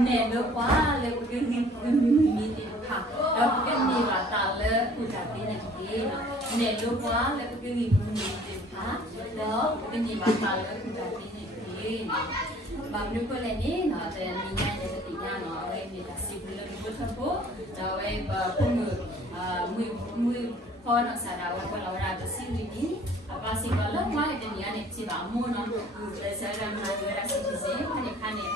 Nelo qua le community ha da che mi va tale usati nelo qua le community ha da che mi va tale usati ba nu ko le ni na de mi nya de ti nya no we ni da si bu le bu tha bo da we ba pu mu ko na sa da wa ko la ra da si ni apa si ba la ma de ni ane chi ba mu no de sa ra na de ra si si ne khane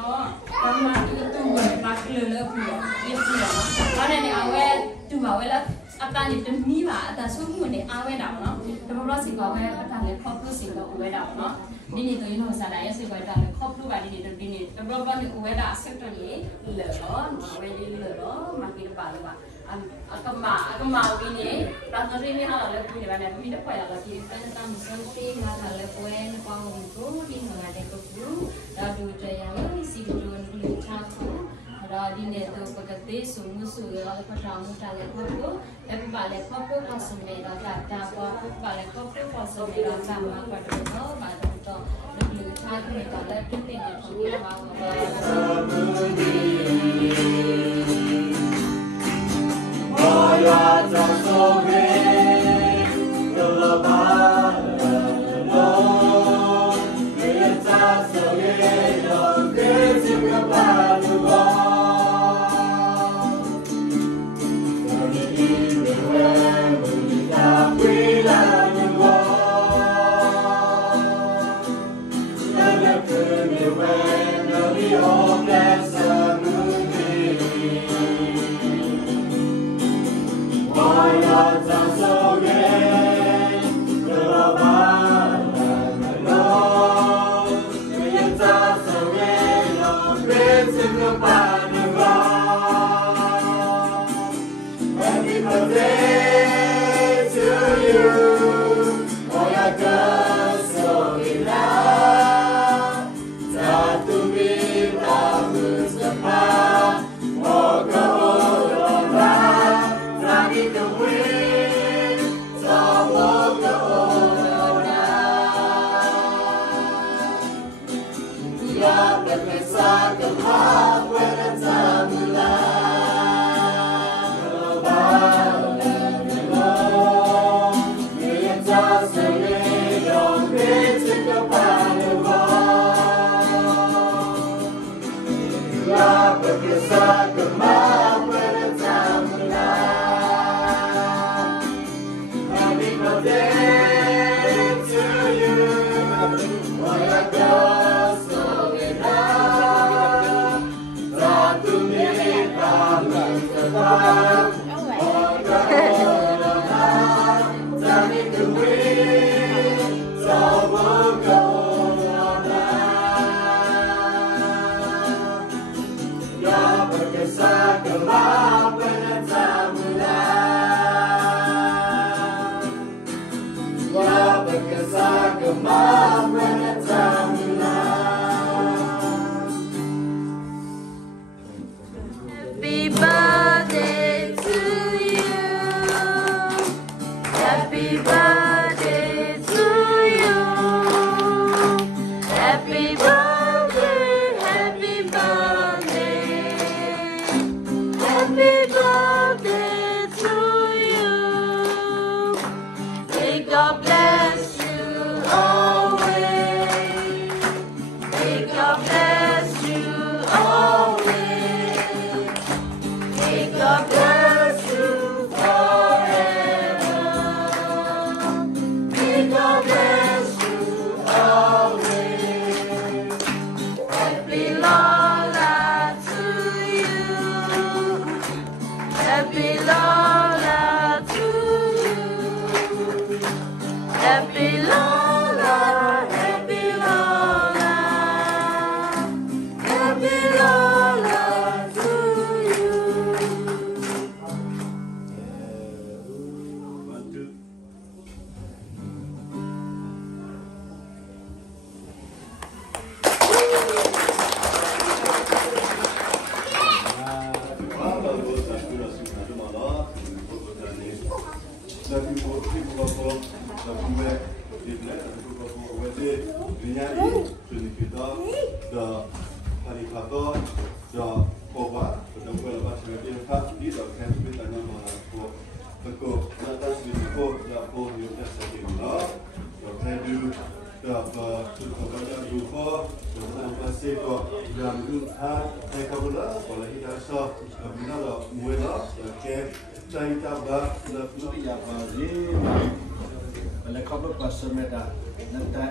Kama itu makhluk lebih itu ya. Karena ni awal tu awal lah. Apa ni tu ni lah. Atas semua ni awal dah no. Tapi kalau si awal apa ni koplu si awal dah no. Ini tu ini masa dah ya si awal dah koplu bagi ni tu ini. Tapi kalau ni awal dah asyik tu ni lelon, awal ni lelon makin baru bah. Akamau ini, rata ini hal lebih ni mana tu tidak payah lagi. Kan kita mesti hal lebih kau itu di mana ada koplu. Lalu jaya lagi si tuan kulit campur. Lalu ni tu pegati sungu lalu pertama cakap kopi, tapi balik kopi pasal merah tak balik kopi pasal merah sama pada tu pada tu kulit campur mereka lepas tu ni kopi so minalo muelo ke caita ba la puti ya ba ni le kopo pasometa nata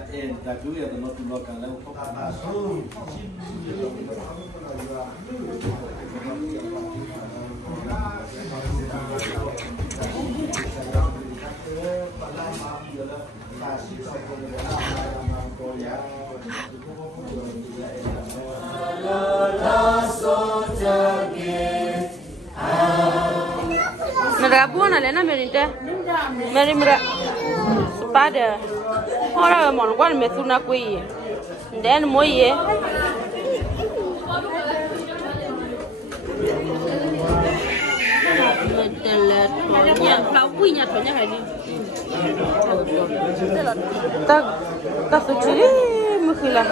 ta tu ya no tu lo kala ko ba so Mereka bukan ada nama mereka, mereka pada orang mau kan mesu nak kui, dan mau ye. Metelet, tonya, kau kuinya tonya hari ni. Tak suci mungkin lah.